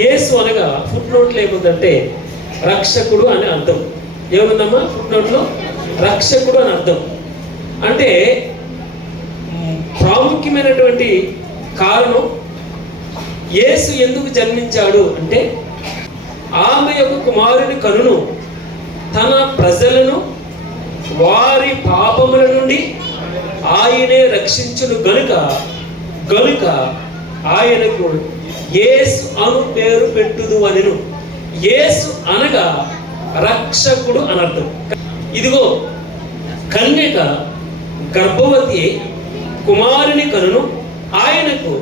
యేసు అనగా ఫుట్ నోట్లో ఏముందంటే రక్షకుడు అని అర్థం. ఏముందమ్మా ఫుట్ నోట్లో? రక్షకుడు అని అర్థం. అంటే ప్రాముఖ్యమైనటువంటి కారణం, యేసు ఎందుకు జన్మించాడు అంటే ఆమె యొక్క కుమారుని కనును తన ప్రజలను వారి పాపముల నుండి ఆయనే రక్షించును గనుక ఆయనకు యేసు అను పేరు పెట్టుదు అనెను. యేసు అనగా రక్షకుడు అనర్థం. ఇదిగో కన్యక గర్భవతి కుమారుని కనును ఆయనకు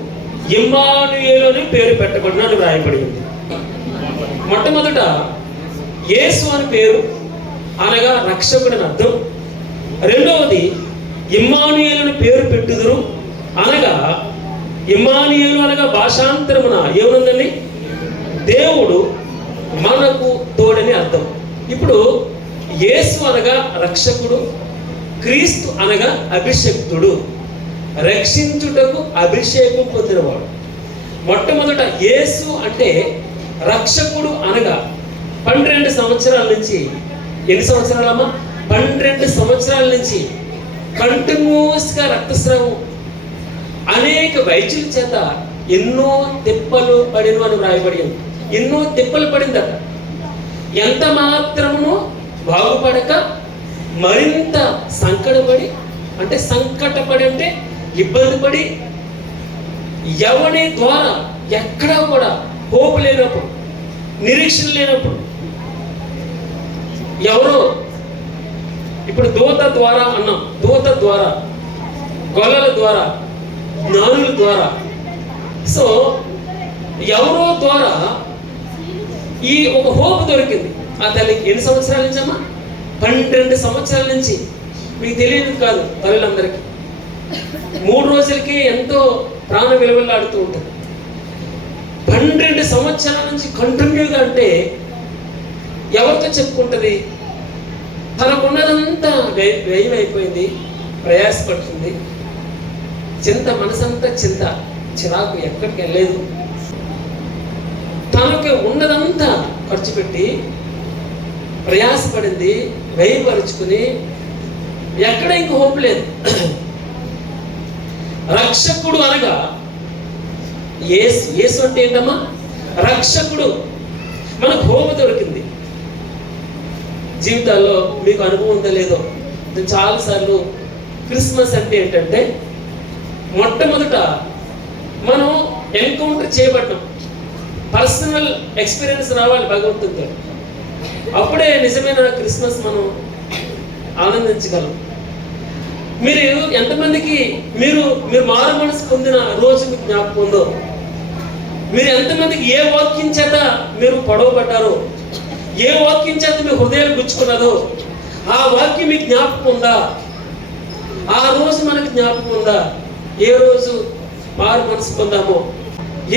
ఇమ్మానుయేలు అని పేరు పెట్టబడినని వ్రాయబడింది. మొట్టమొదట యేసు అని పేరు అనగా రక్షకుడు అని అర్థం. రెండవది ఇమ్మానుయేలు అని పేరు పెట్టుదురు అనగా, ఇమ్మానుయేలు అనగా భాషాంతరమున ఏముందండి? దేవుడు మనకు తోడని అర్థం. ఇప్పుడు యేసు అనగా రక్షకుడు, క్రీస్తు అనగా అభిషక్తుడు, రక్షించుటకు అభిషేకం పొందినవాడు. మొట్టమొదట యేసు అంటే రక్షకుడు అనగా 12 సంవత్సరాల నుంచి, ఎన్ని సంవత్సరాలమ్మా? 12 సంవత్సరాల నుంచి కంటిన్యూస్గా రక్తస్రావం, అనేక వైద్యుల చేత ఎన్నో తిప్పలు పడిన అని వ్రాయబడింది. ఎన్నో తిప్పలు పడిందట. ఎంత మాత్రమునో బాగుపడక మరింత సంకటపడి, అంటే సంకటపడి అంటే ఇబ్బంది పడి, ఎవరి ద్వారా ఎక్కడా కూడా హోప్ లేనప్పుడు, నిరీక్షణ లేనప్పుడు, ఎవరో ఇప్పుడు దూత ద్వారా అన్నాం, దూత ద్వారా, గొల్లల ద్వారా, జ్ఞానుల ద్వారా, సో ఎవరో ద్వారా ఈ ఒక హోప్ దొరికింది ఆ తల్లికి. ఎన్ని సంవత్సరాల నుంచి అమ్మా? 12 సంవత్సరాల నుంచి. మీకు తెలియదు కాదు తల్లులందరికీ. 3 రోజులకి ఎంతో ప్రాణ విలువలాడుతూ ఉంటుంది. 12 సంవత్సరాల నుంచి కంటిన్యూగా అంటే ఎవరితో చెప్పుకుంటుంది? తనకున్నదంతా వ్యయం అయిపోయింది, ప్రయాసపడుతుంది, చింత, మనసంతా చింత, చిరాకు, ఎక్కడికి వెళ్ళలేదు. తనకి ఉన్నదంతా ఖర్చు పెట్టి ప్రయాసపడింది, వ్యయపరుచుకుని, ఎక్కడ ఇంక హోప్ లేదు. రక్షకుడు అనగా యేసు. యేసు అంటే ఏంటమ్మా? రక్షకుడు. మనకు హోప్ దొరికింది. జీవితాల్లో మీకు అనుభవం ఉందో లేదో, చాలాసార్లు క్రిస్మస్ అంటే ఏంటంటే మొట్టమొదట మనం ఎన్కౌంటర్ చేయబడ్డాం, పర్సనల్ ఎక్స్పీరియన్స్ రావాలి భగవంతుడితో. అప్పుడే నిజమైన క్రిస్మస్ మనం ఆనందించగలం. మీరు ఎంతమందికి మీరు మారు మనసు పొందిన రోజు మీకు జ్ఞాపకం ఉందో? మీరు ఎంతమందికి ఏ వాక్యం చేత మీరు పొడవబడ్డారో, ఏ వాక్యం చేత మీ హృదయాలు గుచ్చుకున్నదో ఆ వాక్యం మీకు జ్ఞాపకం ఉందా? ఆ రోజు మనకు జ్ఞాపకం ఉందా? ఏ రోజు మారు మనసు పొందామో,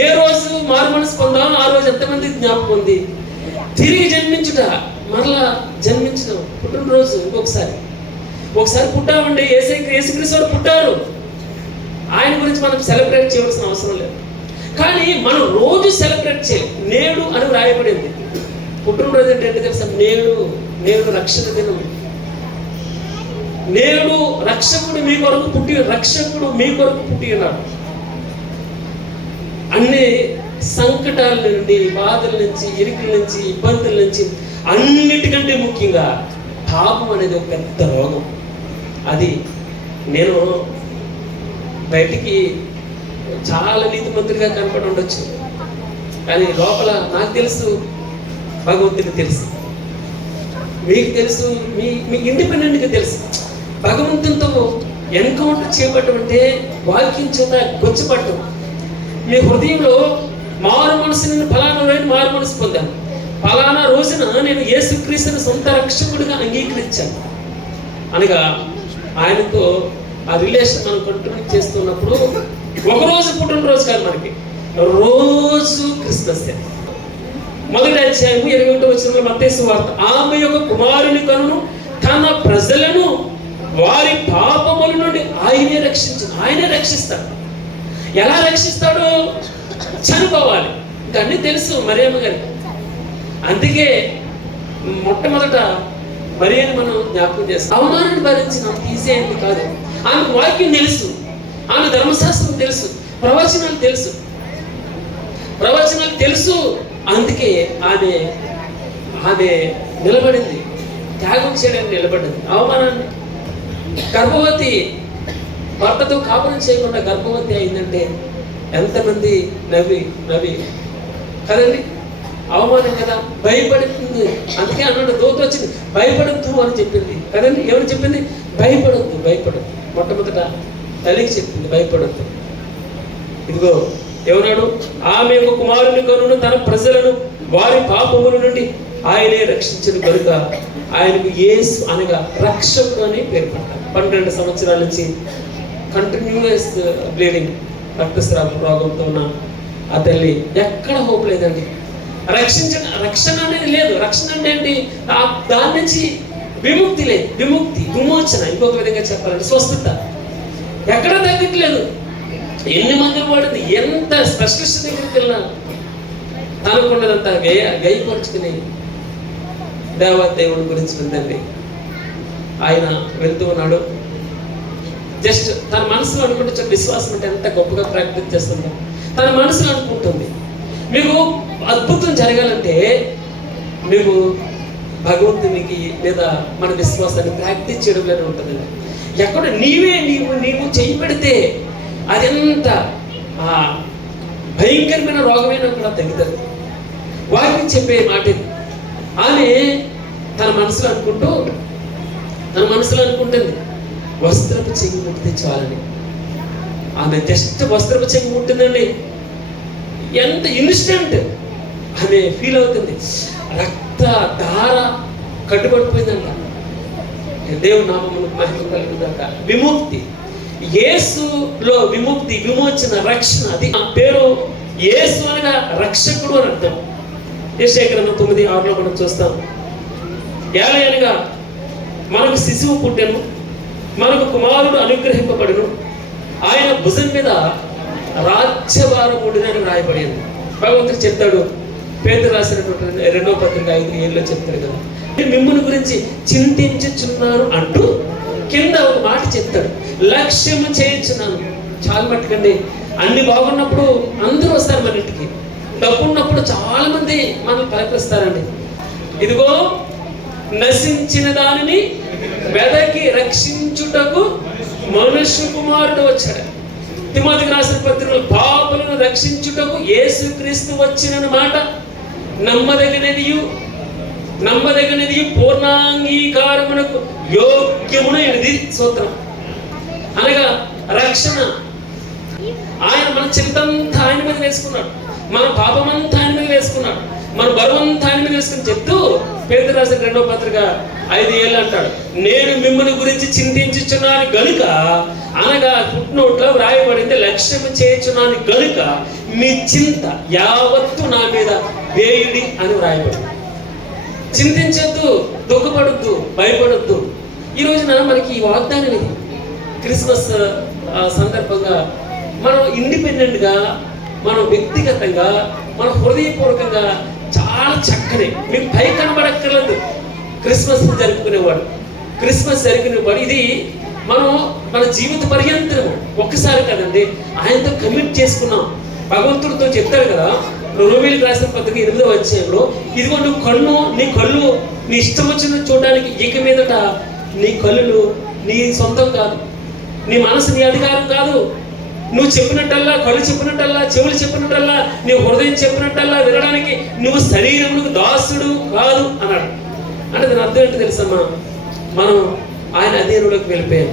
ఏ రోజు మారు మనసు పొందామో ఆ రోజు ఎంతమందికి జ్ఞాపకం ఉంది? తిరిగి జన్మించుట, మరలా జన్మించడం, పుట్టినరోజు ఒకసారి పుట్టామండి. యేసుక్రీస్తు వారు పుట్టారు, ఆయన గురించి మనం సెలబ్రేట్ చేయవలసిన అవసరం లేదు. కానీ మనం రోజు సెలబ్రేట్ చేయాలి. నేడు అని వ్రాయబడింది. పుట్టినరోజు అంటే ఏంటి తెలుసా? నేడు రక్షణ దినం. నేడు రక్షకుడు మీ కొరకు పుట్టి ఉన్నాడు. అన్ని సంకటాల నుండి, బాధల నుంచి, ఇరుకుల నుంచి, ఇబ్బందుల నుంచి, అన్నిటికంటే ముఖ్యంగా పాపం అనేది ఒక పెద్ద రోగం. అది నేను బయటికి చాలా నీతిమంతుడిగా కనపడి ఉండొచ్చు, కానీ లోపల నాకు తెలుసు, భగవంతుడికి తెలుసు, మీకు తెలుసు, మీ ఇండిపెండెంట్గా తెలుసు. భగవంతునితో ఎన్కౌంటర్ చేయబడటం అంటే వాక్యం చేత గొచ్చబడటం. మీ హృదయంలో మారు మనసుని ఫలానా రోజు మారు మనసు పొందాను, ఫలానా రోజున నేను యేసుక్రీస్తుని సొంత రక్షకుడిగా అంగీకరించాను అనగా ఆయనతో ఆ రిలేషన్ మనం కంటిన్యూ చేస్తున్నప్పుడు ఒకరోజు పుట్టినరోజు కాదు, మనకి రోజు క్రిస్మస్. మొదటి అధ్యాయము 21వ వచనంలో మత్తయి సువార్త, ఆమె యొక్క కుమారుని కనును తన ప్రజలను వారి పాపముల నుండి ఆయనే రక్షిస్తాడు. ఎలా రక్షిస్తాడు? చనిపోవాలి, ఇంకా అన్నీ తెలుసు మరియమ్మ గారికి. అందుకే మొట్టమొదట మరియని మనం జ్ఞాపకం చేస్తాం. అవమానాన్ని భరించిన ఈజీ అయింది కాదు. ఆమె వాక్యం తెలుసు, ఆమె ధర్మశాస్త్రం తెలుసు, ప్రవచనాలు తెలుసు. అందుకే ఆమె నిలబడింది, త్యాగం చేయడానికి నిలబడింది. అవమానాన్ని గర్భవతి, భర్తతో కాపురం చేయకుండా గర్భవతి అయిందంటే ఎంతమంది నవ్వి కదండి, అవమానం కదా, భయపడుతుంది. అందుకే అన్నాడు, దూత వచ్చింది భయపడద్దు అని చెప్పింది కదండి. ఏమని చెప్పింది? భయపడద్దు. మొట్టమొదట తల్లికి చెప్పింది భయపడద్దు. ఇదిగో ఏమన్నాడు? ఆమె కుమారుని కనును తన ప్రజలను వారి పాపముల నుండి ఆయనే రక్షించిన కనుక ఆయనకు యేసు అనగా రక్షకుడు అని పేరు పెట్టారు. 12 సంవత్సరాల నుంచి కంటిన్యూస్ బ్లీడింగ్, రక్తస్రావ రోగంతో ఉన్న ఆ తల్లి ఎక్కడ హోప్ లేదండి. రక్షణ అనేది లేదు. రక్షణ అంటే ఏంటి? దాని నుంచి విముక్తి లేదు, విమోచన. ఇంకొక విధంగా చెప్పాలంటే స్వస్థత ఎక్కడ తగ్గట్లేదు. ఎన్ని మందులు పడింది, ఎంత స్పెషలిస్ట్ దగ్గరికి వెళ్ళినా తనకున్నదంతా గైపరుచుకుని దేవదేవుని గురించి విందండి. ఆయన వెళ్తూ ఉన్నాడు. జస్ట్ తన మనసులో అనుకుంటే విశ్వాసం అంటే ఎంత గొప్పగా ప్రాక్టీస్ చేస్తుందో తన మనసులో అనుకుంటుంది. మీకు అద్భుతం జరగాలంటే మీకు భగవంతునికి లేదా మన విశ్వాసాన్ని ప్రాక్టీస్ చేయడంలోనే ఉంటుంది. ఎక్కడ నీవు చేయి పెడితే అదెంత భయంకరమైన రోగమైన కూడా తగ్గుతుంది. వాక్యం చెప్పే మాట ఇది. ఆమె తన మనసులో అనుకుంటుంది వస్త్రపు చెంగు ముట్టితే చాలని. ఆమె జస్ట్ వస్త్రపు చెంగు ముట్టిందండి, ఎంత ఇన్స్టెంట్ ఆమె ఫీల్ అవుతుంది. రక్త ధార కట్టుబడిపోయిందంట. దేవుని నామమును మహిమ కలుగుగాక. విముక్తి, యేసులో విముక్తి, విమోచన, రక్షణ. అది ఆ పేరు యేసు అనగా రక్షకుడు అని అర్థం. యెషయా గ్రంథం 9:6 మనం చూస్తాం. ఏలయనగా మనకు శిశువు పుట్టెను, మనకు కుమారుడు అనుగ్రహింపబడును, ఆయన భుజం మీద రాజ్యభారం ఉండునని రాయబడింది. భగవంతుడు చెప్తాడు, పేతురు రాసినటువంటి 2వ పత్రిక 5:7 చెప్తాడు కదా, మిమ్ముని గురించి చింతించుచున్నారు అంటూ కింద ఒక మాట చెప్తాడు, లక్ష్యము చేయించున్నాను. చాలా మట్టుకండి అన్ని బాగున్నప్పుడు అందరూ వస్తారు మన ఇంటికి, డబ్బు ఉన్నప్పుడు చాలా మంది మనల్ని పలకరిస్తారండి. ఇదిగో నశించిన దానిని వెదకి రక్షించుటకు మనుష్య కుమారుడు వచ్చాడు. తిమోతికి రాసిన పత్రికలో పాపులను రక్షించుటకు యేసుక్రీస్తు వచ్చిన మాట నమ్మదగినది పూర్ణాంగీకారమునకు యోగ్యమునైనది సూత్రం. అనగా రక్షణ ఆయన మన చింతంతా ఆయన మీద వేసుకున్నాడు, మన పాపమంతా ఆయన మీద వేసుకున్నాడు, మన బరువంతా ఆయన మీద వేసుకుని చెప్తూ పేతురు రాసిన 2వ పత్రిక 5:7 అంటాడు, నేను మిమ్మల్ని గురించి చింతించుచున్నాను గనుక, అనగా ఫుట్నోట్లో వ్రాయబడింది, లక్ష్యము చేయుచున్నాను గనుక మీ చింత యావత్తు నా మీద వేయుడి అని వ్రాయబడింది. చింతించొద్దు, దుఃఖపడొద్దు, భయపడొద్దు. ఈ రోజున మనకి ఈ వాగ్దానం ఇది. క్రిస్మస్ సందర్భంగా మనం ఇండిపెండెంట్గా, మనం వ్యక్తిగతంగా, మన హృదయపూర్వకంగా చాలా చక్కని, మీకు పై కనబడక్కర్లేదు క్రిస్మస్ జరుపుకునేవాడు. ఇది మనం మన జీవిత పర్యంతరము ఒక్కసారి కదండి ఆయనతో కమిట్ చేసుకున్నాం. భగవంతుడితో చెప్తాడు కదా రోమీయులకు రాసిన పత్రిక 8వ అధ్యాయంలో, ఇదిగో నీ కళ్ళు నీ ఇష్టం వచ్చిన చూడడానికి, ఇక మీదట నీ కళ్ళు నీ సొంతం కాదు, నీ మనసు నీ అధికారం కాదు. నువ్వు చెప్పినట్టల్లా, కళ్ళు చెప్పినట్టల్లా, చెవులు చెప్పినట్టల్లా, నీ హృదయం చెప్పినట్టల్లా వినడానికి నువ్వు శరీరములకు దాసుడు కాదు అన్నాడు. అంటే దాని అర్థం ఏంటో తెలుసమ్మా, మనం ఆయన అధీనంలోకి వెళ్ళిపోయాం.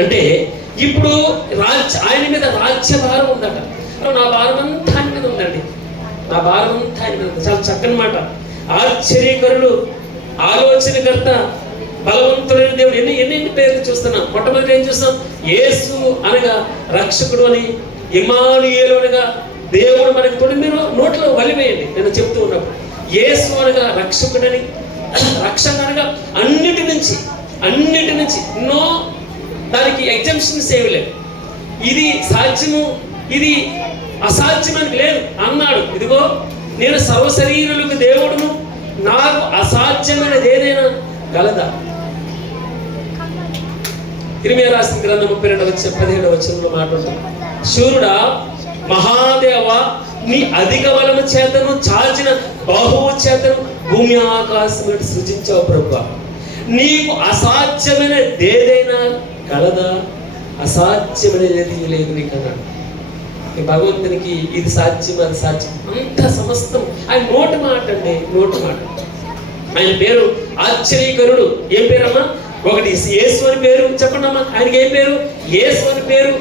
అంటే ఇప్పుడు ఆయన మీద రాజ్యభారం ఉందట. నా భారం అంతా ఆయన మీద ఉందండి, నా భారం అంతా ఆయన మీద ఉంది. చాలా చక్కని మాట. ఆశ్చర్యకరుడు, ఆలోచనకర్త, బలవంతుడైన దేవుడు. ఎన్ని పేర్లు చూస్తున్నాం. మొట్టమొదటి ఏం చూస్తాం? యేసు అనగా రక్షకుడు అని, ఇమ్మానుయేలు అనగా దేవుడు మనకి తోడు. మీరు నోట్లో వలివేయండి నేను చెప్తూ ఉన్నప్పుడు. యేసు అనగా రక్షకుడని, రక్షణ అనగా అన్నిటి నుంచి దానికి ఎగ్జంప్షన్స్ ఏమి లేవు. ఇది సాధ్యము, ఇది అసాధ్యమని లేదు అన్నాడు. ఇదిగో నేను సర్వశరీరులకు దేవుడును, నాకు అసాధ్యమైనది ఏదైనా గలదా? ఇర్మీయా రాసిన గ్రంథం 32:17 వచనంలో మాట్లాడుతాం, శూరుడా మహాదేవ, నీ అధిక బలము చేతను చాచిన బాహువు చేతను భూమి ఆకాశం సృజించావు ప్రభువా, నీకు అసాధ్యమైనది ఏదైనా కలదా? అసాధ్యమైనది లేదు నీకు అన్నాడు. భగవంతునికి ఇది సాధ్యం, అది సాధ్యం, అంత సమస్తం ఆయన నోటి మాట అండి, నోటి మాట. ఆయన పేరు ఆశ్చర్యకరుడు. ఏం పేరమ్మా? ఒకటి యేసు అని పేరు, చెప్పండి అమ్మా. ఆయనకి ఏం పేరు? యేసు అని పేరు.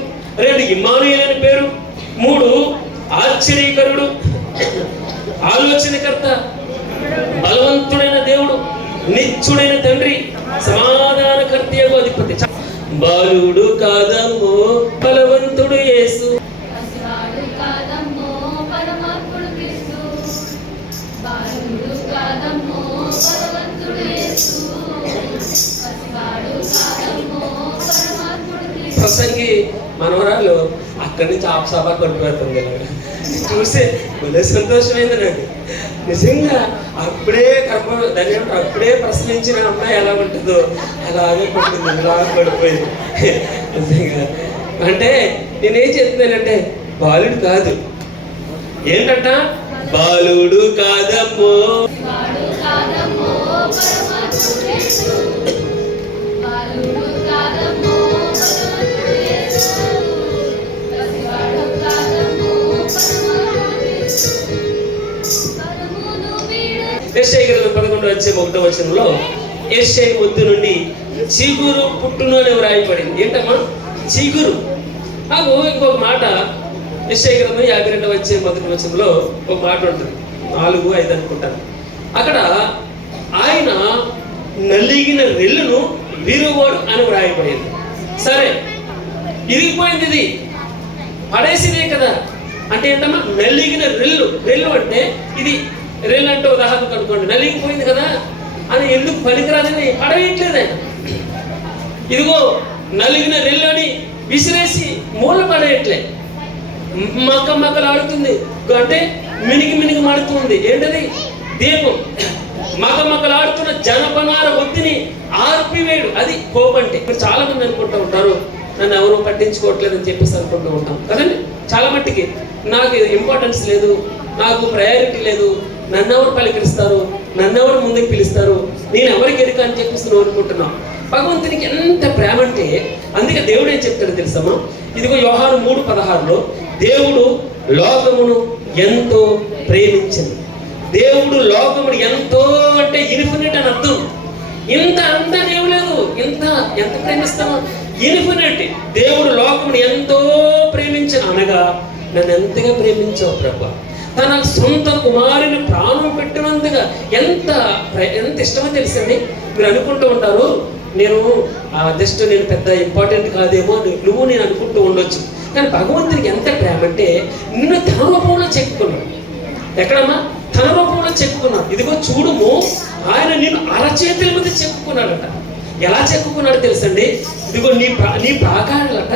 2 ఇమ్మానుయేలు అని పేరు. 3 ఆశ్చర్యకరుడు, ఆలోచనకర్త, బలవంతుడైన దేవుడు, నిత్యుడైన తండ్రి, సమాధానకర్తయగు అధిపతి. బాలుడు కాదమ్మో బలవంతుడు యేసు, ప్రసంగి మనవరాలు అక్కడి నుంచి ఆప్సాబా కొట్టుకుపోతుంది కదా, చూసే భలే సంతోషమైంది నాకు నిజంగా. అప్పుడే దాని అప్పుడే ప్రశ్నించిన అమ్మాయి ఎలా ఉంటుందో అలాగే కొట్టింది, ఇలా పడిపోయింది నిజంగా. అంటే నేనేం చెప్తున్నానంటే బాలుడు కాదు, ఏంటంట? బాలుడు కాదమ్మో, యెషయా గ్రంథం 11:1 వచనంలో యెషయా ముద్దు నుండి చిగురు పుట్టును అని వ్రాయబడింది. ఏంటమ్మా? చిగురు. అగో ఇంకొక మాట యెషయా గ్రంథం 52:1 వచనంలో ఒక మాట ఉంటుంది, 4-5 అనుకుంటాను. అక్కడ ఆయన నలిగిన రెల్లును విరువాడు అని వ్రాయబడింది. సరే, ఇరిగిపోయింది, ఇది పడేసిదే కదా. అంటే ఏంటమ్మా? నలిగిన రెల్లు. రెల్లు అంటే ఇది రెల్లు అంటే ఉదాహరణకు అనుకోండి, నలిగిపోయింది కదా అని ఎందుకు పనికిరాదని పడవేయట్లేదు ఆయన. ఇదిగో నలిగిన రెల్లు అని విసిరేసి మూల పడేయట్లే, మక్కలాడుతుంది. అంటే మినిగి మాడుతుంది. ఏంటది? దీపం. మక్కలాడుతున్న జనపనార ఒత్తిని ఆర్పివేడు, అది కోపంటే. ఇప్పుడు చాలా మంది అనుకుంటూ ఉంటారు, నన్ను ఎవరు పట్టించుకోవట్లేదని చెప్పేసి అనుకుంటూ ఉంటాం కదండి. చాలా మట్టికి నాకు ఇంపార్టెన్స్ లేదు, నాకు ప్రయారిటీ లేదు, నన్ను ఎవరు పలికిస్తారు, నన్ను ఎవరు ముందుకు పిలుస్తారు, నేను ఎవరికి ఎరుక అని చెప్పేసి నువ్వు అనుకుంటున్నావు. భగవంతునికి ఎంత ప్రేమ అంటే, అందుకే దేవుడు ఏం చెప్తాడు తెలుసమ్మా? ఇదిగో యోహాను 3:16లో దేవుడు లోకమును ఎంతో ప్రేమించింది. దేవుడు లోకమును ఎంతో అంటే ఇన్ఫినిట్ అని అర్థం. ఇంత అంతా ఏం లేదు, ఎంత ప్రేమిస్తామో ఇన్ఫినిట్. దేవుడు లోకమును ఎంతో ప్రేమించను అనగా నన్ను ఎంతగా ప్రేమించావు ప్రభా, తన సొంత కుమారుని ప్రాణం పెట్టినందుగా ఎంత ఇష్టమో తెలుసండి. మీరు అనుకుంటూ ఉంటారు, నేను పెద్ద ఇంపార్టెంట్ కాదేమో నువ్వు నేను అనుకుంటూ ఉండొచ్చు. కానీ భగవంతునికి ఎంత ప్రేమ అంటే నిన్ను తన రూపంలో చెక్కున్నాడు. ఎక్కడమ్మా? తన రూపంలో చెక్కున్నాడు. ఇదిగో చూడుము, ఆయన నిన్ను అరచేతుల మీద చెక్కున్నాడట. ఎలా చెక్కున్నాడు తెలుసండి? ఇదిగో నీ ప్రాకారాలట,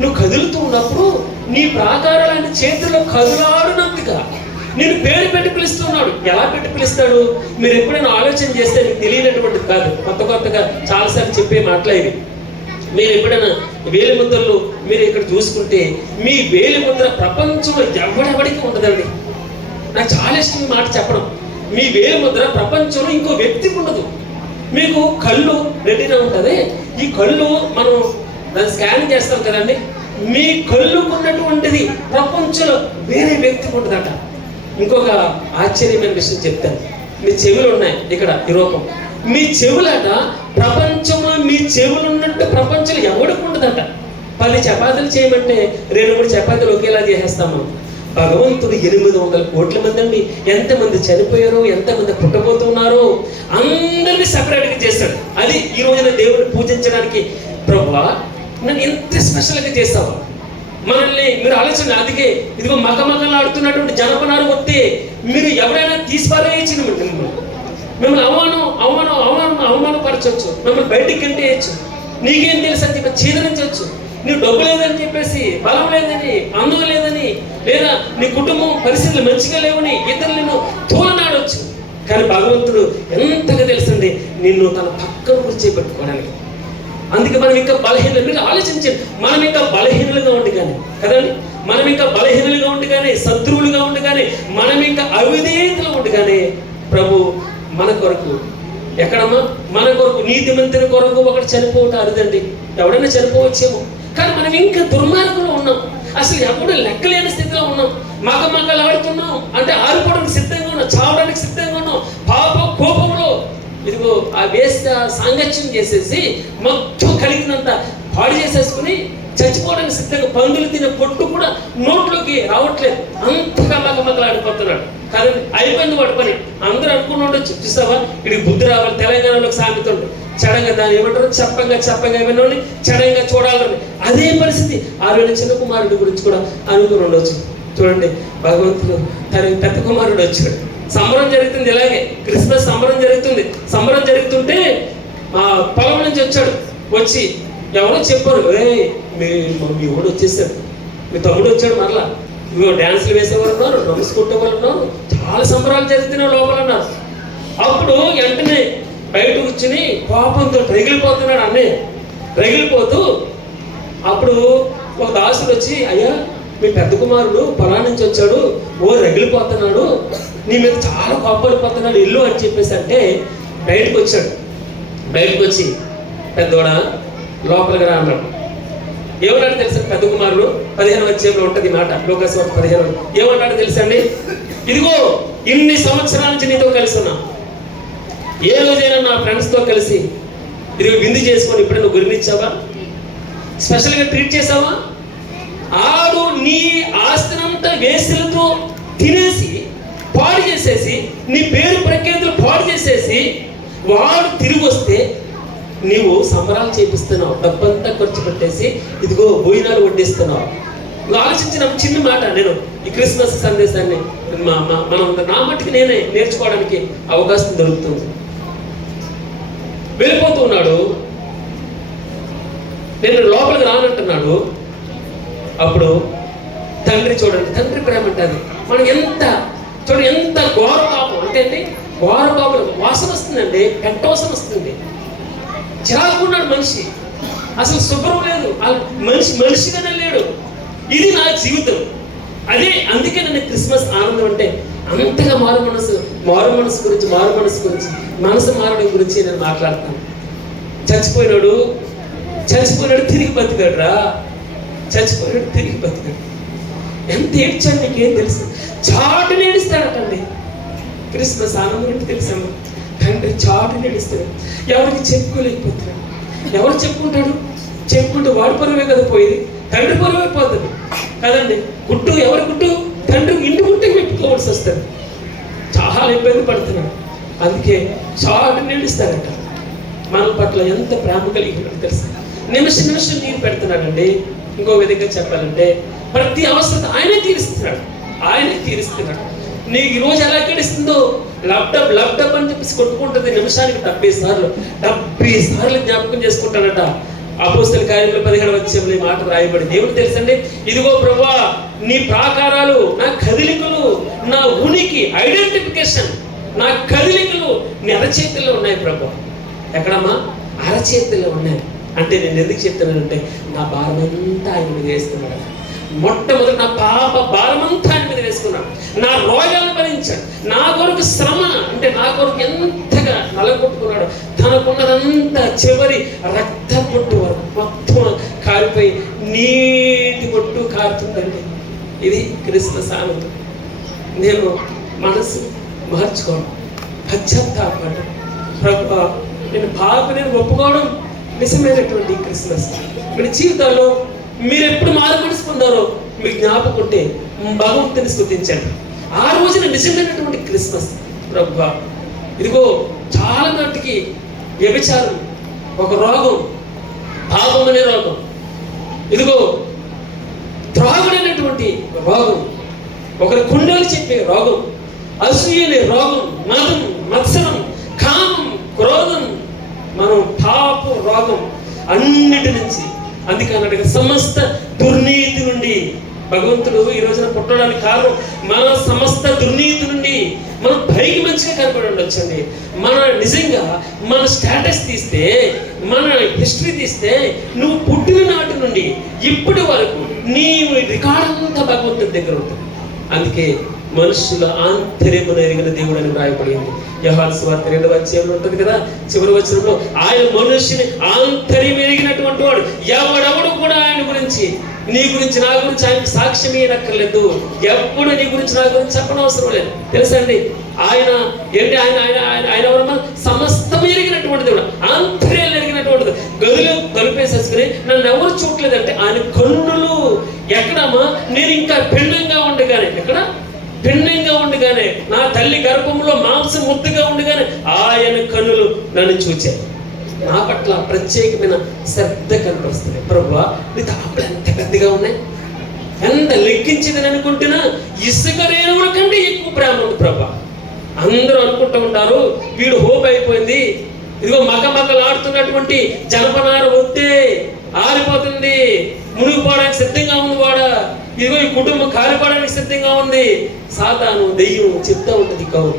నువ్వు కదులుతూ ఉన్నప్పుడు నీ ప్రాకారాలు ఆయన చేతుల్లో కదులాడునందుగా నేను పేరు పెట్టి పిలుస్తున్నాడు. ఎలా పెట్టి పిలుస్తాడు? మీరు ఎప్పుడైనా ఆలోచన చేస్తే మీకు తెలియనటువంటిది కాదు, కొత్తగా చాలాసార్లు చెప్పే మాట్లాడేవి. మీరు ఎప్పుడైనా వేలి ముద్రలు మీరు ఇక్కడ చూసుకుంటే, మీ వేలి ముద్ర ప్రపంచంలో ఎవడెవడికి ఉండదండి. నాకు చాలా ఇష్టం మాట చెప్పడం. మీ వేలి ముద్ర ప్రపంచంలో ఇంకో వ్యక్తికి ఉండదు. మీకు కళ్ళు రెడీగా ఉంటుంది, ఈ కళ్ళు మనం దాన్ని స్కాన్ చేస్తాం కదండి. మీ కళ్ళుకున్నటువంటిది ప్రపంచంలో వేరే వ్యక్తికి ఉంటుందట. ఇంకొక ఆశ్చర్యమైన విషయం చెప్తాను. మీ చెవులు ఉన్నాయి ఇక్కడ ఈ రూపం, మీ చెవులట ప్రపంచంలో మీ చెవులు ఉన్నట్టు ప్రపంచంలో ఎవడికి ఉండదట. 10 చపాతీలు చేయమంటే 2-3 చపాతీలు ఒకేలా చేసేస్తాము. భగవంతుడు 800 కోట్ల మంది అండి. ఎంతమంది చనిపోయారో, ఎంతమంది పుట్టబోతున్నారో అందరినీ సపరేట్గా చేస్తాడు. అది ఈ రోజున దేవుడిని పూజించడానికి, ప్రభువా నన్ను ఎంత స్పెషల్గా చేస్తావు మనల్ని. మీరు ఆలోచన. అందుకే ఇదిగో మగమగలాడుతున్నటువంటి జనపనారు వస్తే మీరు ఎవరైనా తీసిపారేయచ్చు, మిమ్మల్ని అవమానపరచవచ్చు, మిమ్మల్ని బయటికి గంటేయచ్చు. నీకేం తెలుసు అని చెప్పి చీదరించవచ్చు. నీకు డబ్బు లేదని చెప్పేసి, బలం లేదని, అందం లేదని, లేదా నీ కుటుంబం పరిస్థితులు మంచిగా లేవని ఇతరులు నిన్ను తోలనాడవచ్చు. కానీ భగవంతుడు ఎంతగా తెలుసండి నిన్ను తన పక్కన కూర్చోబెట్టుకోవడానికి. అందుకే మనం ఇంకా బలహీనలు, మీరు ఆలోచించండి, మనం ఇంకా బలహీనులుగా ఉండి కానీ కదండి, మనం ఇంకా బలహీనులుగా ఉండి కానీ, శత్రువులుగా ఉండి కానీ, మనం ఇంకా అవిధేయతలు ఉండి కానీ ప్రభు మన కొరకు ఎక్కడమ్మా, మన కొరకు నీతిమంతుని కొరకు ఒకటి చనిపోవటం అరుదండి. ఎవడైనా చనిపోవచ్చేమో, కానీ మనం ఇంకా దుర్మార్గంలో ఉన్నాం. అసలు ఎప్పుడు లెక్కలేని స్థితిలో ఉన్నాం. మగమగలు ఆడుతున్నాం, అంటే ఆడుకోవడానికి సిద్ధంగా ఉన్నాం, చావడానికి సిద్ధంగా ఉన్నాం. పాప కోపంలో ఇదిగో ఆ వేస్త సాంగత్యం చేసేసి మొత్తం కలిగినంత పాడు చేసేసుకుని చచ్చిపోవడానికి సిద్ధంగా, పందులు తినే పొట్టు కూడా నోట్లోకి రావట్లేదు, అంతగా మగమగలు ఆడిపోతున్నాడు. కానీ అయిపోయింది వాడి పని. అందరూ అనుకుని ఉండొచ్చు, చూసావా ఇడికి బుద్ధి రావాలి. తెలంగాణలో ఒక సామెత ఉంటుంది, చడంగా దాన్ని ఏమంటారు, చెప్పంగా ఏమైనా చడంగా చూడాలని. అదే పరిస్థితి 6 ఏళ్ళ చిన్న కుమారుడి గురించి కూడా అనుకుని ఉండొచ్చు. చూడండి, భగవంతుడు తన పెద్ద కుమారుడు వచ్చాడు. సంబరం జరుగుతుంది, ఇలాగే క్రిస్మస్ సంబరం జరుగుతుంది. సంబరం జరుగుతుంటే పొలం నుంచి వచ్చాడు. వచ్చి ఎవరో చెప్పారు, మీ ఊడు వచ్చేసాడు, మీ తమ్ముడు వచ్చాడు మరలా, ఇవో డ్యాన్సులు వేసేవారు ఉన్నారు, డ్రమ్స్ కొట్టేవాళ్ళు ఉన్నారు, చాలా సంబరాలు జరుగుతున్నాయి లోపల అన్నారు. అప్పుడు వెంటనే బయట కూర్చుని కోపంతో రగిలిపోతున్నాడు అన్నయ్య. రగిలిపోతూ అప్పుడు ఒక దాసుడు వచ్చి, అయ్యా మీ పెద్ద కుమారుడు పొలా నుంచి వచ్చాడు, రగిలిపోతున్నాడు, నీ మీద చాలా కోపడిపోతున్నాడు, ఇల్లు అని చెప్పేసి అంటే బయటకు వచ్చాడు. బయటకు వచ్చి పెద్దోడా లోపలికి రా అన్నాడు. ఏమన్నాడు తెలుసా పెద్ద కుమారుడు? 15వ అధ్యాయంలో ఉంటుంది మాట, లోకాసు 15. ఏమన్నాడు తెలుసండి, ఇదిగో ఇన్ని సంవత్సరాల నుంచి నీతో కలిసి ఉన్నా, ఏ రోజైనా నా ఫ్రెండ్స్తో కలిసి ఇదిగో విందు చేసుకొని ఇప్పుడు నువ్వు గురినిచ్చావా, స్పెషల్గా ట్రీట్ చేసావా? ఆడు నీ ఆస్తినంతా వేసులతో తినేసి పాడు చేసేసి, నీ పేరు ప్రఖ్యాతులు పాడు చేసేసి, వాడు తిరిగి వస్తే నీవు సంబరాలు చేపిస్తున్నావు, డబ్బంతా ఖర్చు పెట్టేసి ఇదిగో భోజనాలు వడ్డిస్తున్నావు. నువ్వు ఆలోచించిన చిన్న మాట, నేను ఈ క్రిస్మస్ సందేశాన్ని మనం నా మట్టికి నేనే నేర్చుకోవడానికి అవకాశం దొరుకుతుంది. వెళ్ళిపోతున్నాడు, నేను లోపలికి రానంటున్నాడు. అప్పుడు తండ్రి చూడండి, తండ్రి ప్రేమ అంటారు మనం ఎంత చూడండి, ఎంత ఘోర పాపం అంటే అండి, ఘోర పాపం వాసన వస్తుందండి, పెంట వాసన వస్తుంది. చిరాకున్నాడు మనిషి, అసలు శుభ్రం లేదు, మనిషిగానే లేడు. ఇది నా జీవితం. అదే అందుకే నన్ను క్రిస్మస్ ఆనందం అంటే అంతగా మారు మనసు గురించి మనసు మారడం గురించి నేను మాట్లాడతాను. చచ్చిపోయినాడు తిరిగి బతికాడు రా, చచ్చిపోయినాడు తిరిగి బతికాడు. ఎంత ఏడ్చాడు నీకేం తెలుసు? చాటు నేడుస్తాడటండి. క్రిస్మస్ ఆనందం అంటే తెలుసమ్మా, తండ్రి చాటు నేడుస్తాడు. ఎవరికి చెప్పుకోలేకపోతున్నాడు. ఎవరు చెప్పుకుంటాడు? చెప్పుకుంటే వాడి పరువే కదా పోయేది, తండ్రి పరువే పోతుంది కదండి. గుట్టు ఎవరి గుట్టు? తండ్రి ఇంటి గుట్టే పెట్టుకోవాల్సి వస్తుంది. చాలా ఇబ్బంది పడుతున్నాడు. అందుకే చాటు నేడుస్తాడట. మన పట్ల ఎంత ప్రేమ కలిగి ఉన్నాడు తెలుసు. నిమిషం నీరు పెడుతున్నాడండి. ఇంకో విధంగా చెప్పాలంటే ప్రతి అవసరం ఆయనే తీరుస్తున్నాడు. నీకు ఈరోజు ఎలా గడిస్తుందో లబ్డబ్ అని చెప్పేసి కొట్టుకుంటుంది. నిమిషానికి 70 సార్లు జ్ఞాపకం చేసుకుంటాడట. అపోస్తల కార్యములు 17వ అధ్యాయంలో ఈ మాట రాయబడి దేవుడు తెలుసండి, ఇదిగో ప్రభువా నీ ప్రాకారాలు, నా కదలికలు, నా ఉనికి ఐడెంటిఫికేషన్, నా కదలికలు నీ అరచేతుల్లో ఉన్నాయి ప్రభు. ఎక్కడమ్మా? అరచేతుల్లో ఉన్నాయి. అంటే నేను ఎందుకు చెప్తున్నానంటే నా భారమంతా ఆయన మీద వేస్తున్నాడు. మొట్టమొదటి నా పాప భారమంతా ఆయన మీద వేసుకున్నాడు. నా రోగాలను భరించాడు. నా కొరకు శ్రమ అంటే నా కొరకు ఎంతగా నలగొట్టుకున్నాడు. తనకున్నదంతా చివరి రక్త పొట్టు వరకు మొత్తం కారిపోయి నీటి పొట్టు కారుతుందండి. ఇది క్రిస్మస్ ఆనందం. నేను మనసు మార్చుకోవడం, పశ్చాత్తాపడడం, ప్రభువా నేను ఒప్పుకోవడం నిజమైనటువంటి క్రిస్మస్. మీ జీవితాల్లో మీరు ఎప్పుడు మారు మనసు పొందారో మీకు జ్ఞాపకం ఉంటే భగవంతుని స్తుతించండి. ఆ రోజున నిజమైనటువంటి క్రిస్మస్. ప్రభువా ఇదిగో చాలా నాటికి వ్యభిచారం ఒక రోగం, పాపం అనే రోగం, ఇదిగో త్రాగుడైనటువంటి రోగం, ఒకరి కుండలు చెప్పే రోగం, అసూయ అనే రోగం, మదం, మత్సరం, కామం, క్రోధం, మనం పాప రోగం అన్నిటి నుంచి అందుకన్నాడు సమస్త దుర్నీతి నుండి. భగవంతుడు ఈ రోజున పుట్టడానికి కారణం మన సమస్త దుర్నీతి నుండి మనం పైకి మంచిగా కనపడి ఉండొచ్చండి. మన నిజంగా మన స్టేటస్ తీస్తే, మన హిస్టరీ తీస్తే, నువ్వు పుట్టిన నాటి నుండి ఇప్పటి వరకు నీ రికార్డ్ అంతా భగవంతుడి దగ్గర ఉంటుంది. అందుకే మనుషుల ఆంతర్యమును ఎరిగిన దేవుడు అని వ్రాయబడింది. యోహాను సువార్త 2వ అధ్యాయంలో ఉంటుంది కదా, చివరి వచనంలో ఆయన మనుష్యుని ఆంతర్యం ఎరిగినటువంటి వాడు. ఎవడెవడు కూడా ఆయన గురించి, నీ గురించి నా గురించి ఆయనకి సాక్ష్యం ఇవ్వనక్కర్లేదు. ఎప్పుడు నీ గురించి నా గురించి చెప్పనవసరం లేదు. తెలుసా అండి, ఆయన ఏంటి, ఆయన ఆయన ఆయన ఆయన ఎవరన్నా సమస్తం ఎరిగినటువంటి దేవుడు, ఆంతర్యాలు ఎరిగినటువంటిది. గదిలో తలుపేసేసుకుని నన్ను ఎవరు చూడలేదంటే ఆయన కన్నులు ఎక్కడమ్మా, నేను ఇంకా పిండంగా ఉండగానే, ఎక్కడ పిండంగా ఉండగానే, నా తల్లి గర్భంలో మాంసం ముద్దుగా ఉండగానే ఆయన కన్నులు నన్ను చూచాయి. నా పట్ల ప్రత్యేకమైన శ్రద్ధ కనపరుస్తుంది. ప్రభువా, నీ తాపలు ఎంత పెద్దగా ఉన్నాయి, ఎంత లెక్కించిందని అనుకుంటున్నా ఇసుక రేణువుల కంటే ఎక్కువ ప్రేమ ఉంది ప్రభా. అందరూ అనుకుంటూ ఉంటారు వీడు హోప్ అయిపోయింది, ఇదిగో మకమకలాడుతున్నటువంటి జనపనార వస్తే ఆరిపోతుంది, మునిగిపోవడానికి సిద్ధంగా ఉంది వాడా, ఇదిగో ఈ కుటుంబం కాలిపోవడానికి సిద్ధంగా ఉంది. సాతాను దెయ్యం చెప్తా ఉంటుంది కౌరు.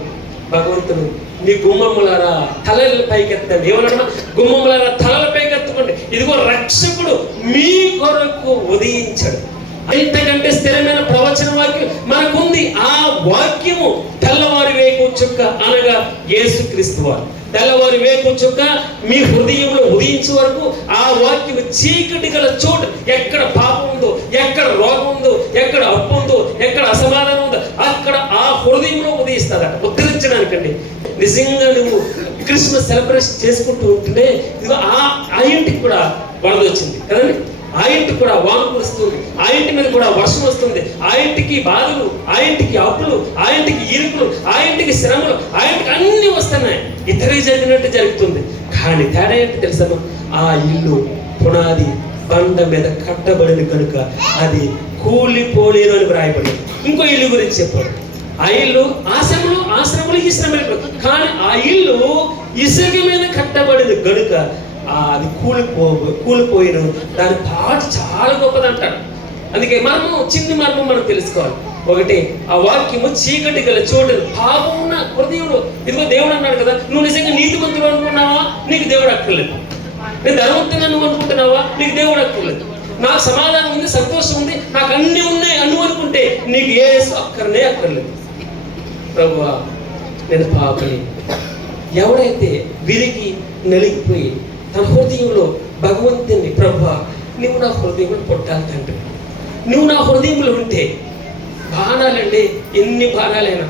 భగవంతుడు మీ గుమ్మములారా తలల పైకెత్తండి, ఏమన్నా గుమ్మములారా తలల పైకెత్తుకోండి, ఇదిగో రక్షకుడు మీ కొరకు ఉదయించాడు. ఇంతకంటే స్థిరమైన ప్రవచన వాక్యం మనకుంది. ఆ వాక్యము తెల్లవారి వేకు చుక్క అనగా యేసుక్రీస్తు వారు. తెల్లవారి వేకు చుక్క మీ హృదయంలో ఉదయించే వరకు ఆ వాక్యము చీకటి గల చోటు, ఎక్కడ పాపం ఉందో, ఎక్కడ రోగం ఉందో, ఎక్కడ అప్పు ఉందో, ఎక్కడ అసమాధానం ఉందో, అక్కడ ఆ హృదయంలో ఉదయిస్తారట. ఉద్ధరించడానికండి. నిజంగా నువ్వు క్రిస్మస్ సెలబ్రేషన్ చేసుకుంటూ ఉంటుంటే ఇదిగో ఆ ఇంటికి కూడా వరద వచ్చింది కదండి, ఆ ఇంటికి కూడా వాన కురుస్తుంది, ఆ ఇంటి మీద కూడా వర్షం వస్తుంది, ఆ ఇంటికి బాధలు, ఆ ఇంటికి అప్పులు, ఆ ఇంటికి ఇరుకులు, ఆ ఇంటికి శ్రమలు, ఆ ఇంటికి అన్ని వస్తున్నాయి. ఇతరే జరిగినట్టు జరుగుతుంది. కానీ తేడా ఏంటి తెలుసా, ఆ ఇల్లు పునాది బండ మీద కట్టబడిన కనుక అది కూలిపోలేను అని వ్రాయబడింది. ఇంకో ఇల్లు గురించి చెప్పాడు. ఆ ఇల్లు ఆశ్రములు ఈ శ్రమలు, కానీ ఆ ఇల్లు ఇసుక మీద కట్టబడింది కనుక అది కూలిపోయిన దాని పాటు చాలా గొప్పది అంటాడు. అందుకే మనము చిన్ని మర్మం మనం తెలుసుకోవాలి. ఒకటి, ఆ వాక్యము చీకటి గల చోటు పాపం ఉన్న హృదయంలో, ఇదిగో దేవుడు అన్నాడు కదా, నువ్వు నిజంగా నీతిమంతుడు అనుకున్నావా, నీకు దేవుడు అక్కర్లేదు. నేను ధనవంతున్నా నువ్వు అనుకుంటున్నావా, నీకు దేవుడు అక్కర్లేదు. నాకు సమాధానం ఉంది, సంతోషం ఉంది, నాకు అన్ని ఉన్నాయి అను అనుకుంటే నీకు యేసు అక్కర్లేదు. ప్రభువా, నేను పాపని. ఎవడైతే విరిగి నలిగిపోయి తన హృదయంలో భగవంతుని, ప్రభువా నువ్వు నా హృదయంలో పుట్టాలి తండ్రి, నువ్వు నా హృదయంలో ఉంటే, బాణాలండి ఎన్ని బాణాలైనా,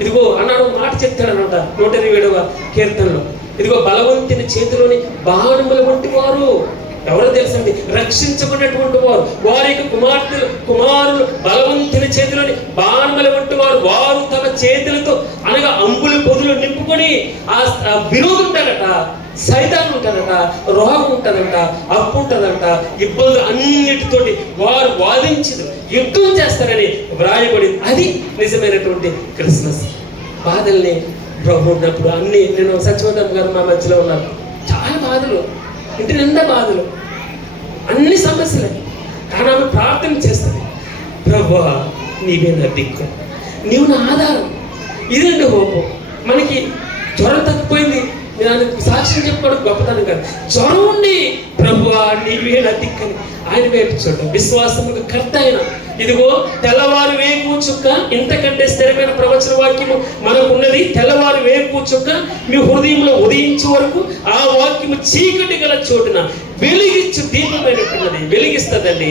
ఇదిగో అన్నాడు మాట చెప్తాడు అనమాట 127వ కీర్తనలో, ఇదిగో బలవంతుని చేతిలోని బాణముల వంటి వారు ఎవరో తెలుసండి, రక్షించబడినటువంటి వారు, వారి యొక్క కుమారులు బలవంతుని చేతిలోని బాణముల వంటి వారు. వారు తమ చేతులతో అనగా అంబులు పొదులు నింపుకొని ఆ విరోధం ఉంటారట, సైతాన్ని ఉంటారట, రోగం ఉంటుందంట, అప్పు ఉంటుందంట, ఇబ్బందులు అన్నిటితోటి వారు వాదించదు, యుద్ధం చేస్తారని వ్రాయబడింది. అది నిజమైనటువంటి క్రిస్మస్. బాధల్ని ప్రభు ఉన్నప్పుడు అన్ని, నేను సత్యవతం గారు మా మధ్యలో ఉన్నారు, చాలా బాధలు, ఇంటి నిండా బాధలు, అన్ని సమస్యలే. కానీ ఆమె ప్రార్థన చేస్తుంది, ప్రభువా నీవే నా దిక్కు, నీవు నా ఆధారం. ఇదండి హోపం. మనకి జ్వరం తగ్గిపోయింది, నేను అందుకు సాక్ష్యం చెప్పుకోవడం గొప్పతనం కాదు. జ్వరం ఉండి ప్రభువా నీవే నా దిక్కని ఆయన వైపు చూడడం, విశ్వాసముకు కర్త అయిన, ఇదిగో తెల్లవారు వేకు చుక్క, ఇంతకంటే స్థిరమైన ప్రవచన వాక్యము మనకున్నది. తెల్లవారు వేకు చుక్క మీ హృదయంలో ఉదయించే వరకు ఆ వాక్యము చీకటి గల చోటున వెలిగించు దీపమైనట్టున్నది. వెలిగిస్తుందండి,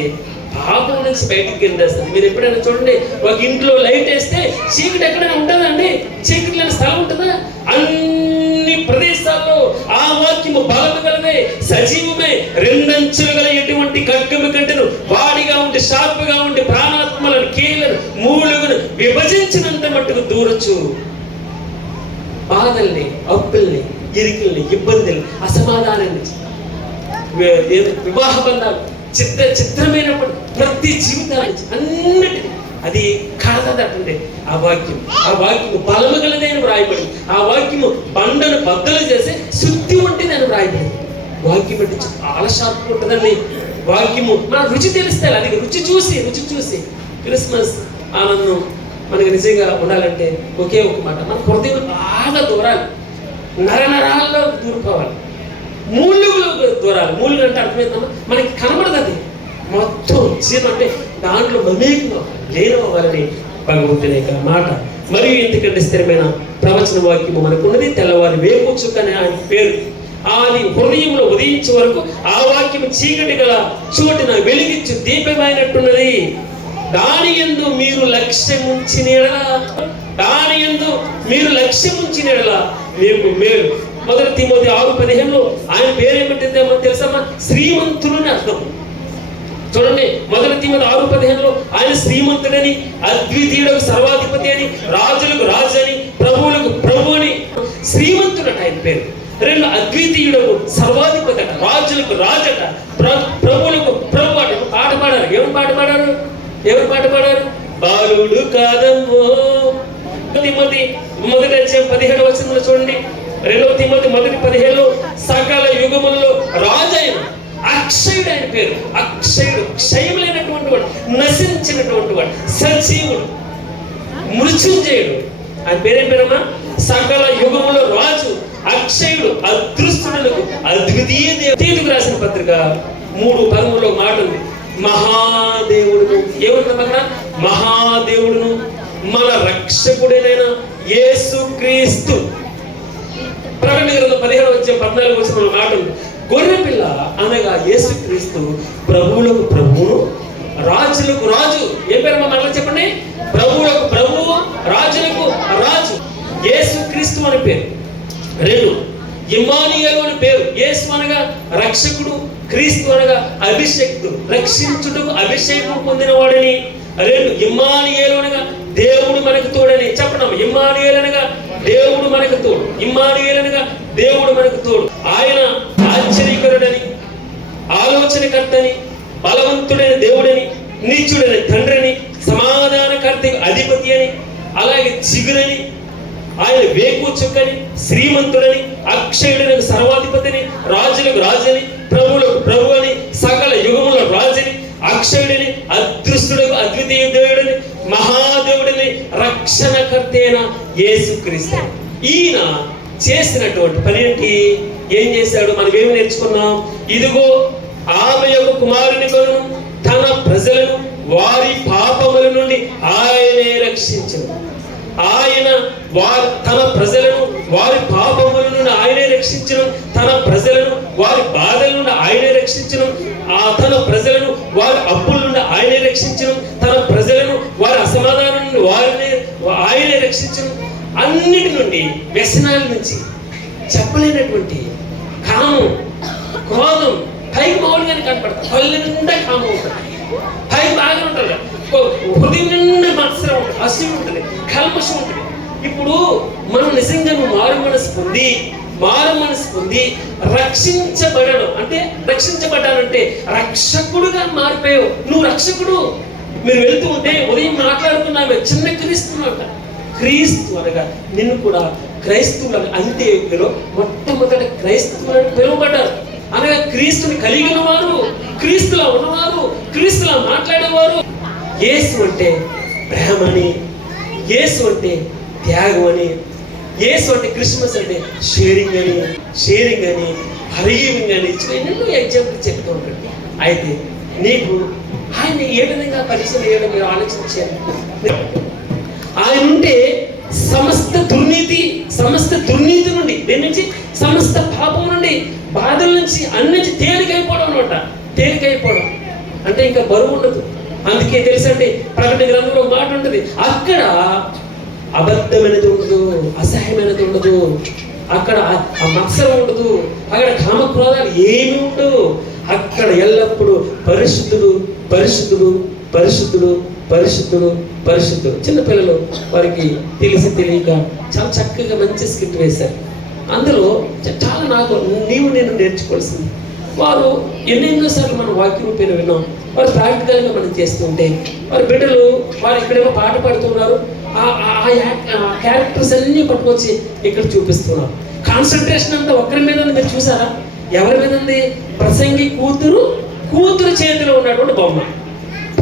పాపం నుంచి బయటికి వెళ్ళేస్తుంది. మీరు ఎప్పుడైనా చూడండి, ఒక ఇంట్లో లైట్ వేస్తే చీకటి ఎక్కడైనా ఉంటుందండి? చీకటి లేని స్థలం ఉంటుందా? అన్ని ప్రదేశాల్లో ఆ వాక్యము బలము గలదే, సజీవమే, రెండంచులు గల ఎటువంటి ఖడ్గము కంటేను వాడిగా ఉండి, షార్పుగా ఉండి, ప్రాణాత్మలను, కీలను, మూలుగును విభజించినంత మట్టుకు దూరచ్చు. బాధల్ని, అప్పుల్ని, ఇరుకుల్ని, ఇబ్బందుల్ని, అసమాధానాన్ని, వివాహ బంధాలు, చిత్రమైనప్పుడు ప్రతి జీవితాన్ని అన్నిటినీ అది కడతదంటే ఆ వాక్యము బలము గలదే అని వ్రాయబడింది. ఆ వాక్యము బండను బద్దలు చేసి శుద్ధి ఉంటే నేను వ్రాయబడింది. వాక్యం అంటే చాలా షార్ప్ ఉంటుందండి. వాక్యము మన రుచి తెలిస్తే, అది రుచి చూసి క్రిస్మస్ ఆనందం మనకి నిజంగా ఉండాలంటే ఒకే ఒక మాట, మన హృదయం బాగా దూరాలి, నరనరాల్లో దూరిపోవాలి, మూలుగులు దూరాలి. మూలుగు అంటే అర్థమవుతుందమ్మా, మనకి కనబడదు, అది మొత్తం జీవనం అంటే దాంట్లో మమేకంగా లేనవ్వాలని భగవంతుని యొక్క మాట. మరియు ఎందుకంటే స్థిరమైన ప్రవచన వాక్యము మనకున్నది. తెల్లవారి వేపు చుక్కని ఆయన పేరు. అది హృదయంలో ఉదయించే వరకు ఆ వాక్యము చీకటి గల చోటున వెలిగించు దీపమైనట్టున్నది. దాని యందు మీరు లక్ష్యముంచిన మీకు మేలు. 1 తిమోతి 6:15 ఆయన పేరేమిటో తెలుసమ్మా? శ్రీమంతులని అర్థం. చూడండి, 1 తిమోతి 6:15 ఆయన శ్రీమంతుడని, అద్వితీయుడు, సర్వాధిపతి అని, రాజులకు రాజు అని, ప్రభువులకు ప్రభు అని. శ్రీమంతుడట ఆయన పేరు. 2 అద్వితీయుడు, సర్వాధిపతి అట, రాజులకు రాజట, ప్రభువులకు ప్రభు అట. పాట పాడారు. ఎవరు పాట పాడారు? బాలుడు కాదమ్మో. తిమోతి 1:17 చూడండి. 2 తిమోతి 1:17 సకల యుగములలో రాజైన అక్షయుడు ఆయన పేరు. అక్షయుడు, క్షయం లేనటువంటి వాడు, నశించినటువంటి వాడు, సజీవుడు, మృత్యుంజయుడు. ఆయన పేరేం పేరమ్మా? సకల యుగములో రాజు, అక్షయుడు, అదృష్టులకు అద్వితీయ దేవుడు. తీతుకు రాసిన పత్రిక 3:13 మాట ఉంది. మహాదేవుడును, ఏమంటున్నా? మహాదేవుడును మన రక్షకుడైన యేసుక్రీస్తు. ప్రకటన గ్రంథం 15:14 మాట ఉంది. గొర్రెపిల్ల అనగా యేసుక్రీస్తు ప్రభువులకు ప్రభువు, రాజులకు రాజు. ఏ పేరు మళ్ళీ చెప్పండి? ప్రభువులకు ప్రభువు, రాజులకు రాజు. యేసుక్రీస్తు అని పేరు. 2 ఇమ్మానుయేలు అని పేరు. యేసు అనగా రక్షకుడు, క్రీస్తు అనగా అభిషేక్తుడు, రక్షించుటకు అభిషేకం పొందిన వాడని. 2 ఇమ్మానుయేలు అనగా దేవుడు మనకు తోడని. చెప్పండి, ఇమ్మానుయేలు అనగా దేవుడు మనకు తోడు. ఇమ్మానుయేలు అనగా దేవుడు మనకు తోడు. ఆయన ఆశ్చర్యకరుడని, ఆలోచనకర్తని, బలవంతుడైన దేవుడని, నిత్యుడైన తండ్రిని, సమాధానకర్తకు అధిపతి అని, అలాగే చిగురని, ఆయన వేకు చుక్కని, శ్రీమంతుడని, అక్షయుడని, సర్వాధిపతిని, రాజులకు రాజని, ప్రభువులకు ప్రభు అని, సకల యుగముల రాజని, అక్షయుడని, అదృష్టుడకు అద్వితీయ దేవుడని, మహాదేవుడని, రక్షణకర్త అయిన యేసుక్రీస్తు. ఈయన చేసినటువంటి పని ఏంటి? ఏం చేశాడు? మనం ఏమి నేర్చుకున్నాం? ఇదిగో ఆమె యొక్క కుమారుని కొను తన ప్రజలను వారి పాపముల నుండి ఆయనే రక్షించను. ఆయన తన ప్రజలను వారి పాపముల నుండి ఆయనే రక్షించను. తన ప్రజలను వారి బాధల నుండి ఆయనే రక్షించను. తన ప్రజలను వారి అప్పుల నుండి ఆయనే రక్షించను. తన ప్రజలను వారి అసమాధానం నుండి ఆయనే రక్షించను. అన్నిటి నుండి, వ్యసనాల నుంచి, చెప్పలేనటువంటి కామం, క్రోధం, పైకి మౌలిగానే కనపడతారు. కళ్ళు నిండా కామం ఉంటుంది, పైకి బాగా ఉంటుంది, హృదయం నిండా మత్సరం ఉంటుంది, అసూయ ఉంటుంది, కల్మషం ఉంటుంది. ఇప్పుడు మనం నిజంగా మారు మనసు పొంది రక్షించబడడం అంటే, రక్షించబడ్డానంటే రక్షకుడుగా మారిపోయావు. నువ్వు రక్షకుడు. మీరు వెళ్తూ ఉంటే ఉదయం మాట్లాడుతున్నావు, చిన్న క్రీస్తు అనగా నిన్ను కూడా క్రైస్తవులు అంతే మొట్టమొదట క్రైస్తవులను పిలువబడ్డారు. అనగా క్రీస్తుని కలిగిన వారు, క్రీస్తులా ఉన్నవారు, క్రీస్తులా మాట్లాడేవారు. యేసు అంటే ప్రేమని, యేసు అంటే త్యాగం అని, యేసు అంటే క్రిస్మస్ అంటే షేరింగ్ అని, హరిగింగ్ అని ఎన్నో ఎగ్జాంపుల్ చెప్తూ ఉంటాడు. అయితే నీకు ఆయన ఏ విధంగా పరిచయం చేయడం మీరు ఆలోచించారు. ఆయన ఉంటే సమస్త దుర్నీతి నుండి, దేని నుంచి? సమస్త పాపం నుండి, బాధల నుంచి, అన్నించి తేలికైపోవడం అనమాట. తేలికైపోవడం అంటే ఇంకా బరువు ఉండదు. అందుకే తెలుసండి, ప్రకటన గ్రంథంలో మాట ఉంటుంది, అక్కడ అబద్ధమైనది ఉండదు, అసహ్యమైనది ఉండదు, అక్కడ మత్సరం ఉండదు, అక్కడ కామక్రోధాలు ఏమీ ఉండవు. అక్కడ ఎల్లప్పుడూ పరిశుద్ధుడు పరిశుద్ధుడు పరిశుద్ధుడు పరిశుద్ధుడు పరిశుద్ధుడు. చిన్నపిల్లలు వారికి తెలిసి తెలియక చాలా చక్కగా మంచి స్కిట్ వేశారు. అందులో చాలా నాకు నేను నేర్చుకోవాల్సింది. వారు ఎన్నెన్నో సార్లు మనం వాక్యం పేరు విన్నాం. వారు ప్రాక్టికల్గా మనం చేస్తుంటే వారి బిడ్డలు వారు ఇక్కడేమో పాట పాడుతున్నారు, ఆ క్యారెక్టర్స్ అన్నీ పట్టుకొచ్చి ఇక్కడ చూపిస్తున్నారు. కాన్సన్ట్రేషన్ అంతా ఒకరి మీద మీరు చూసారా? ఎవరి మీద ఉంది? ప్రసంగి కూతురు కూతురు చేతిలో ఉన్నటువంటి బొమ్మ.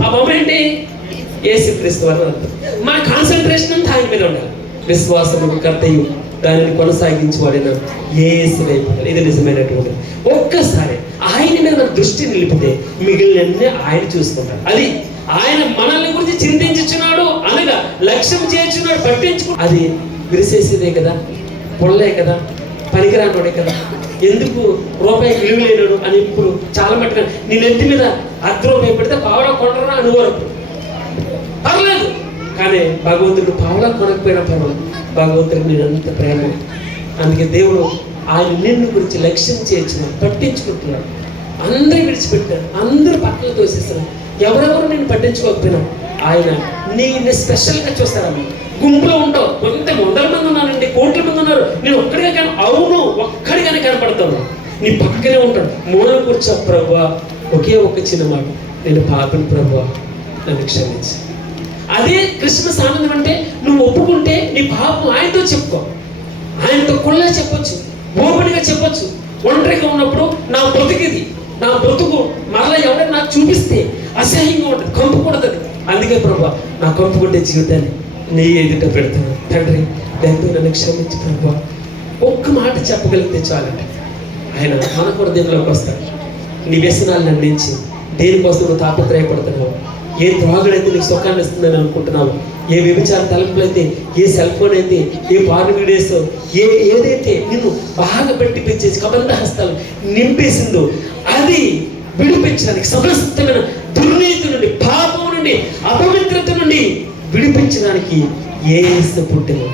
ఆ బొమ్మ ఏంటి? యేసుక్రీస్తు వారు అర్థం. మన కాన్సన్ట్రేషన్ అంతా ఆయన మీద ఉండాలి. విశ్వాసము కర్తయు దానిని కొనసాగించేవాడిన యేసు వైపు. ఇది నిజమైనటువంటి. ఒక్కసారి ఆయన మీద మన దృష్టి నిలిపితే మిగిలినన్నీ ఆయన చూసుకుంటారు. అది ఆయన మనల్ని గురించి చింతించుచున్నాడు అనగా లక్ష్యం చేర్చున్నాడు, పట్టించుకో. అది విరిసేసేదే కదా, పొల్లే కదా, పనికిరానోడే కదా, ఎందుకు రూపాయికి విలువ లేనాడు అని ఇప్పుడు చాలా మట్టుగా నీ నెత్తి మీద ₹1 పెడితే పావలా కొనరా అని వరకు పర్లేదు. కానీ భగవంతుడు పావలా కొనకపోయినా పర్వాలేదు, భగవంతుడికి నేను అంత ప్రేమ. అందుకే దేవుడు ఆయన నిన్ను గురించి లక్ష్యం చేర్చున్నాడు, పట్టించుకుంటున్నాడు. అందరూ విడిచిపెట్టారు, అందరూ పక్కన తోసేస్తారు. ఎవరెవరు నేను పట్టించుకోకపోయినా ఆయన నిన్ను స్పెషల్గా చూస్తారమ్మ. గుంపులో ఉంటావు, కొంత 100 మంది ఉన్నానండి, కోట్ల మంది ఉన్నారు, నేను ఒక్కడిగా కానీ అవును ఒక్కడిగానే కనపడతాను. నీ పక్కనే ఉంటాడు, మూల కూర్చో ప్రభువా, ఒకే ఒక్క చిన్న మాట, నేను పాపని ప్రభువా నన్ను క్షమించి. అదే క్రిస్మస్ ఆనందం అంటే నువ్వు ఒప్పుకుంటే నీ పాపం ఆయనతో చెప్పుకో, ఆయనతో కొల్లా చెప్పొచ్చు, ఓపెన్గా చెప్పొచ్చు. ఒంటరిగా ఉన్నప్పుడు నా బ్రతుకిది, నా బ్రతుకు మరలా ఎవరైనా నాకు చూపిస్తే అసహ్యంగా ఉంటుంది, కంపు కొడుతుంది. అందుకే ప్రభువా నా కంపు కొట్టే జీవితాన్ని నీ ఎదుట పెడతాను తండ్రి, దయతో నన్ను క్షమించి ప్రభువా. ఒక్క మాట చెప్పగలిగితే చాలండి ఆయన మన హృదయంలోకి వస్తాడు. నీ వ్యసనాలను అందించి దేనికోసం నువ్వు తాపత్రయపడుతున్నావు, ఏ త్రాగుడైతే నీకు సుఖాన్ని ఇస్తుందని అనుకుంటున్నావు, ఏ వ్యభిచార తలుపులైతే, ఏ సెల్ ఫోన్ అయితే, ఏ పార్న్ వీడియోస్, ఏదైతే నిన్ను బాగా పెట్టి పెంచేసి కబంధ హస్తాలు నింపేసిందో అది విడిపించడానికి, సమస్తమైన దుర్నీతి నుండి, పాపం నుండి, అపవిత్రత నుండి విడిపించడానికి యేసు పుట్టెను.